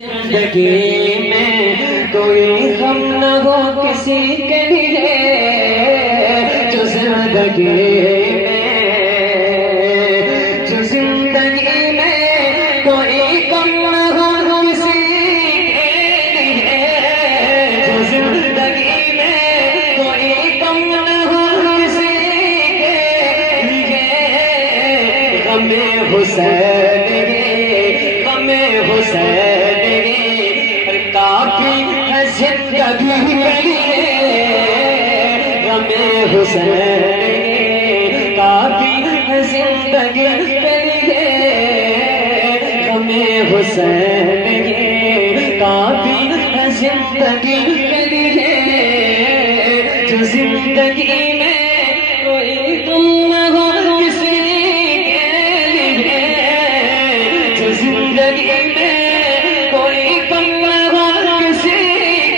زندگی میں کوئی غم نہ ہو کسی کے لیے، جو زندگی میں کوئی غم نہ ہو کسی کے لیے، جو زندگی میں کوئی غم نہ ہو کسی کے لیے، غم حسین غم حسین کافی ہے زندگی کے لیے، غم حسین کافی ہے زندگی کے لیے، غم حسین کافی ہے زندگی کے لیے، جو زندگی میں کوئی غم نہ ہو کسی کے لیے، جو زندگی میں کوئی غم نہ ہو کسی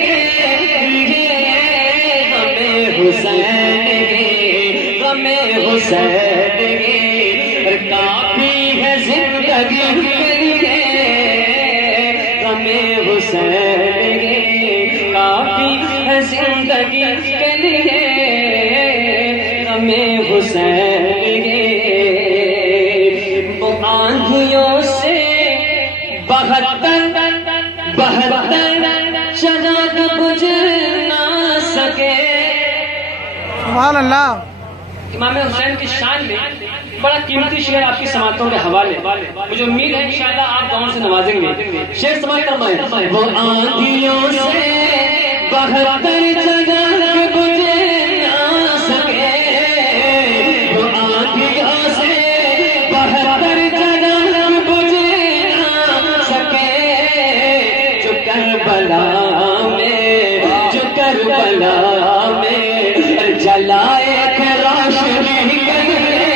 کے لیے، غم حسین کافی ہے زندگی کے لیے، غم حسین کافی ہے زندگی کے لیے، غم حسین وہ آندھیوں سے بہتر چراغ بجھ نہ سکے۔ سبحان اللہ۔ امام حسین کی شان میں بڑا قیمتی شعر آپ کی سماعتوں کے حوالے، مجھے امید ہے انشاءاللہ آپ دعاؤں سے نوازیں گے۔ شعر سماعت فرمائیں۔ وہ آندھیوں سے بہتر چراغ بجھ نہ سکے، وہ آندھیوں سے بہتر چراغ بجھ نہ سکے، جو کربلا میں جلائے تھے روشنی کے لیے،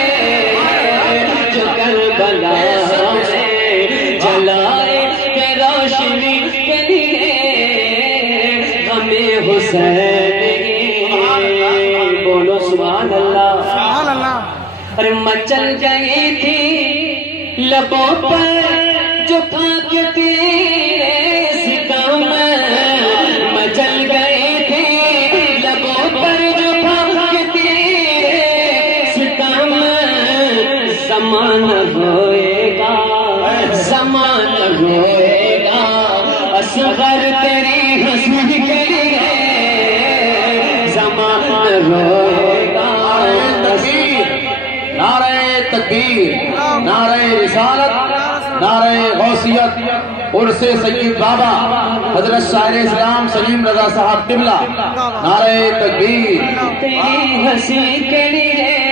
جو کربلا میں جلائے تھے روشنی کے لیے، غم حسین بولو سبحان اللہ۔ سبحان اللہ۔ اور مچل گئی تھی لبوں پر جو پاک تیرے ستم، مچل گئی تھی لبوں پر جو پاک تیرے ستم، زمانہ ہوئے گا زمانہ ہوئے گا اصغر تیری ہنسی کے لیے، زمانہ ہوئے گا۔ نعرہ تکبیر، نعرہ رسالت، نعرہ غوثیت، عرس سید بابا حضرت شاعر اسلام سلیم رضا صاحب قبلہ، نعرہ تکبیر۔ تیری ہنسی کے لیے